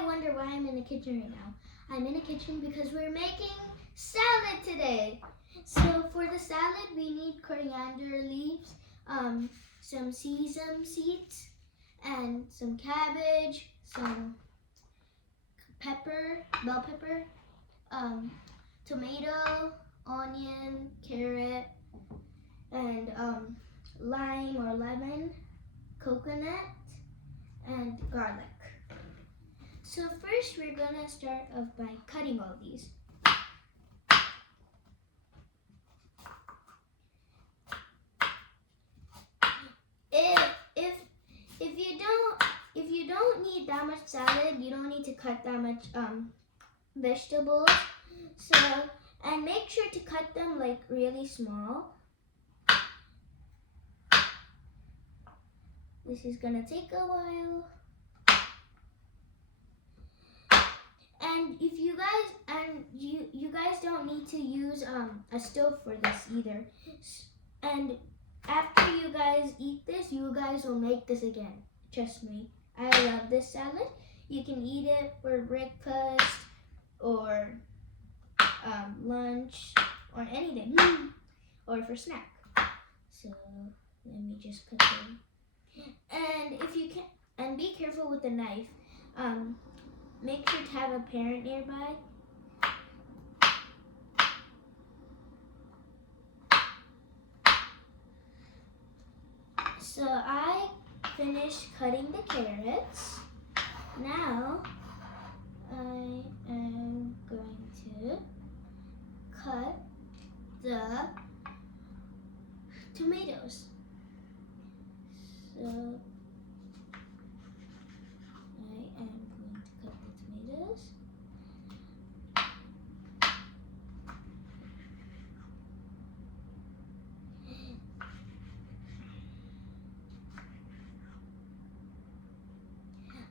might wonder why I'm in the kitchen right now. I'm in the kitchen because we're making salad today. So for the salad, we need coriander leaves, some sesame seeds, and some cabbage, some pepper, bell pepper, tomato, onion, carrot, and lime or lemon, coconut, and garlic. So first we're gonna start off by cutting all these. If you don't need that much salad, you don't need to cut that much vegetables. So, and make sure to cut them like really small. This is gonna take a while. And if you guys don't need to use a stove for this either. And after you guys eat this, you guys will make this again. Trust me. I love this salad. You can eat it for breakfast or lunch or anything, or for snack. So let me just cut them. And if you can, and be careful with the knife. Make sure to have a parent nearby. So I finished cutting the carrots. Now I am going to cut the tomatoes. So I am going to cut the tomatoes.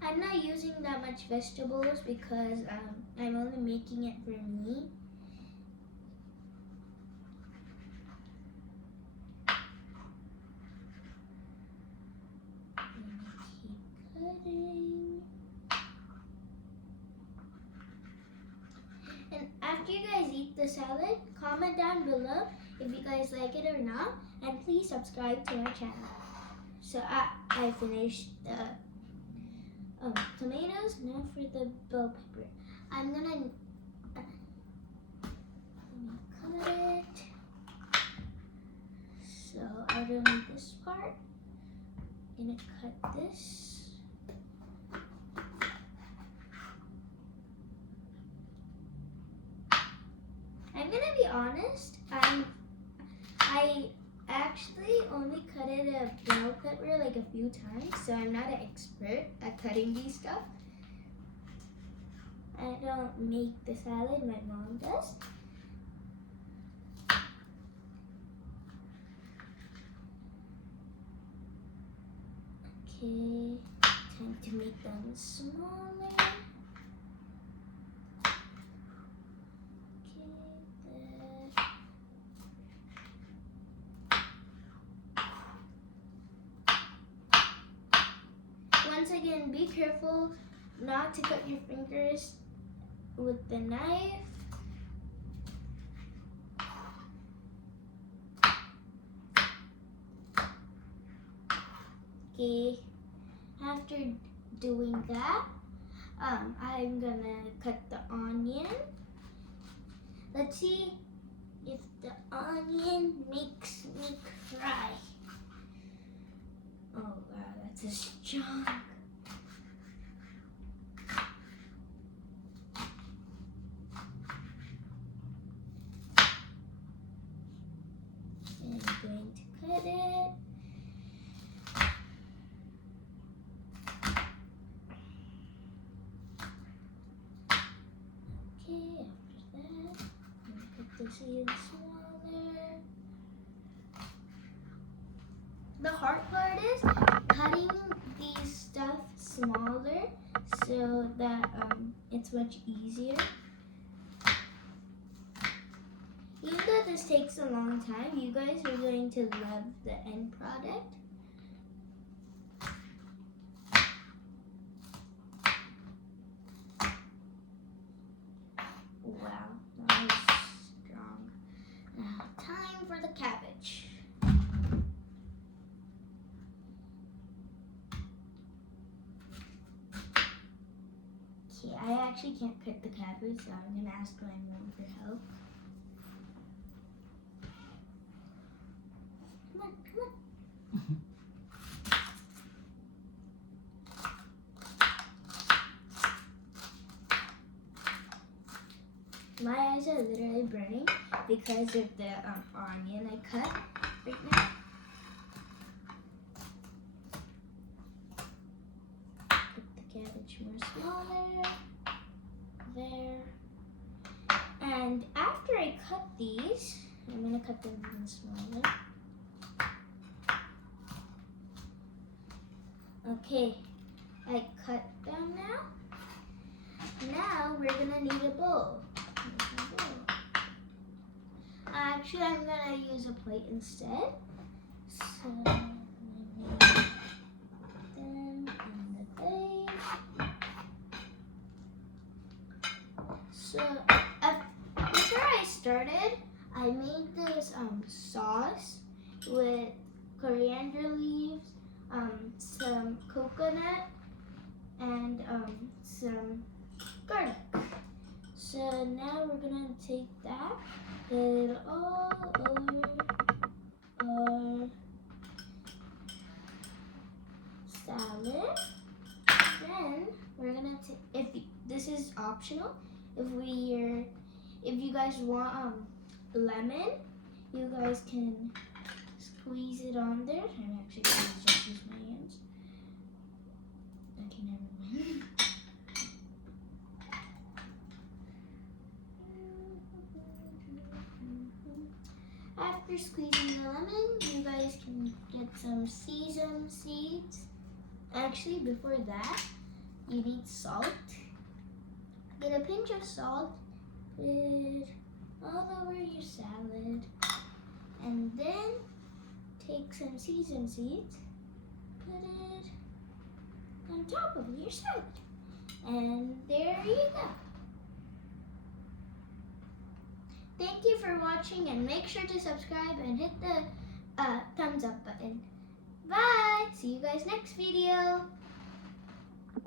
I'm not using that much vegetables because I'm only making it for me. Cutting. And after you guys eat the salad, comment down below if you guys like it or not, and please subscribe to our channel. So I finished the tomatoes. Now for the bell pepper. I'm gonna cut it. So I don't need this part. I'm gonna cut this. I'm gonna be honest. I actually only cut a bell pepper like a few times, so I'm not an expert at cutting these stuff. I don't make the salad, my mom does. Okay, time to make them smaller. Once again, be careful not to cut your fingers with the knife. Okay, after doing that, I'm gonna cut the onion. Let's see if the onion makes me cry. Oh wow, that's a strong. And I'm going to cut it. Okay, after that, I'm gonna cut this even smaller. The hard part is cutting these stuff smaller so that it's much easier. Even though this takes a long time, you guys are going to love the end product. time for the cabbage. Okay, I actually can't cut the cabbage, so I'm gonna ask my mom for help. Come on, come on. My eyes are literally burning because of the onion I cut right now. Put the cabbage more smaller. There. And after I cut these, I'm going to cut them even smaller. Okay, I cut them now. Now we're going to need a bowl. Actually, I'm gonna use a plate instead. So I'm gonna make them in the plate. So before I started, I made this sauce with coriander leaves, some coconut, and some garlic. So now we're gonna take that, put it all over our salad. Then we're gonna take, this is optional, if you guys want lemon, you guys can squeeze it on there. I'm actually gonna just use my hands. Okay, never mind. After squeezing the lemon, you guys can get some sesame seeds. Actually, before that, you need salt. Get a pinch of salt, put it all over your salad, and then take some sesame seeds, put it on top of your salad, and there you go. Thank you for watching, and make sure to subscribe and hit the thumbs up button. Bye! See you guys next video.